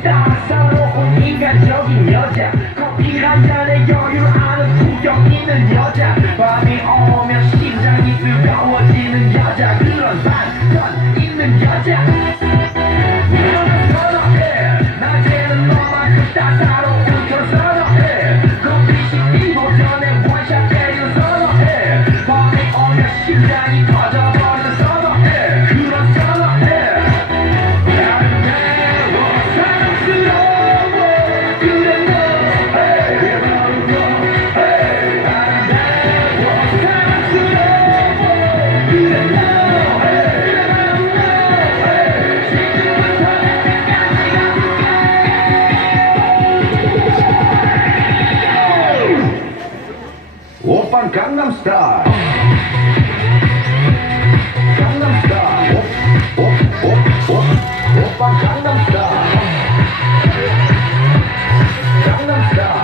따사로운 인간적인 여자 커피 한 잔에 여유를 아는 품격 있는 여자 밤이 오면 심장이 뜨거워지는 여자 그런 반전 있는 여자 너는 선호해 낮에는 너만큼 따사로운 걸 선호해 커피 식기 도전에 원샷 때리는 선호해 밤이 오면 심장이 터져버리는 선호해 그런 선호해 오빤 강남스타일 강남스타일 오빤 강남스타일 강남스타일